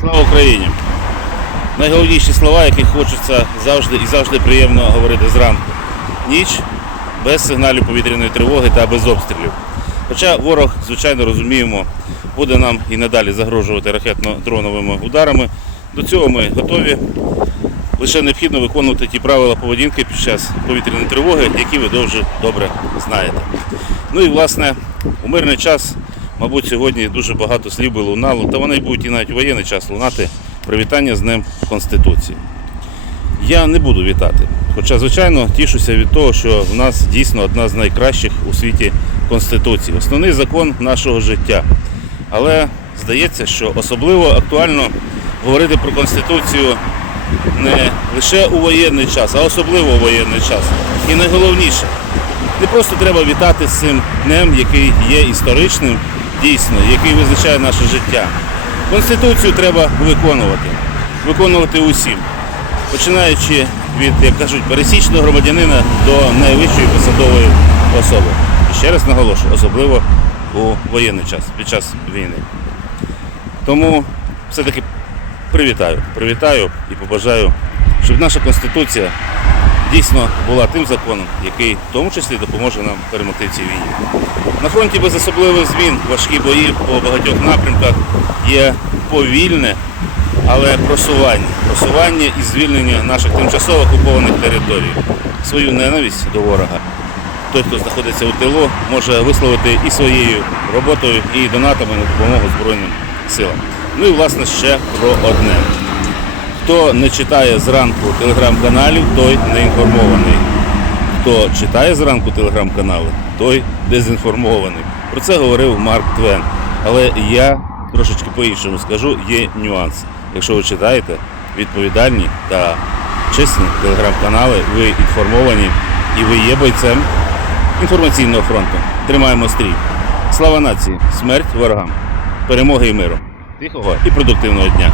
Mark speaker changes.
Speaker 1: Слава Україні! Найголовніші слова, які хочеться завжди і завжди приємно говорити зранку. Ніч без сигналів повітряної тривоги та без обстрілів. Хоча ворог, звичайно, розуміємо, буде нам і надалі загрожувати ракетно-дроновими ударами. До цього ми готові. Лише необхідно виконувати ті правила поведінки під час повітряної тривоги, які ви дуже добре знаєте. Ну і власне у мирний час, мабуть, сьогодні дуже багато слів би лунало, та вони будуть і навіть воєнний час лунати. Привітання з Днем Конституції. Я не буду вітати. Хоча, звичайно, тішуся від того, що в нас дійсно одна з найкращих у світі конституцій. Основний закон нашого життя. Але здається, що особливо актуально говорити про конституцію не лише у воєнний час, а особливо у воєнний час. І найголовніше, не просто треба вітати з цим днем, який є історичним, дійсно, який визначає наше життя. Конституцію треба виконувати, виконувати усім, починаючи від, як кажуть, пересічного громадянина до найвищої посадової особи. І ще раз наголошую, особливо у воєнний час, під час війни. Тому все-таки привітаю, привітаю і побажаю, щоб наша Конституція дійсно була тим законом, який в тому числі допоможе нам перемогти в цій війні. На фронті без особливих змін важкі бої по багатьох напрямках є повільне, але просування. Просування і звільнення наших тимчасово окупованих територій. Свою ненависть до ворога. Той, хто знаходиться у тилу, може висловити і своєю роботою, і донатами на допомогу Збройним силам. Ну і власне ще про одне. Хто не читає зранку телеграм-каналів, той не інформований. Хто читає зранку телеграм-канали, той дезінформований. Про це говорив Марк Твен. Але я трошечки по-іншому скажу, є нюанс. Якщо ви читаєте відповідальні та чесні телеграм-канали, ви інформовані і ви є бойцем інформаційного фронту. Тримаємо стрій. Слава нації, смерть ворогам, перемоги і миру. Тихого і продуктивного дня.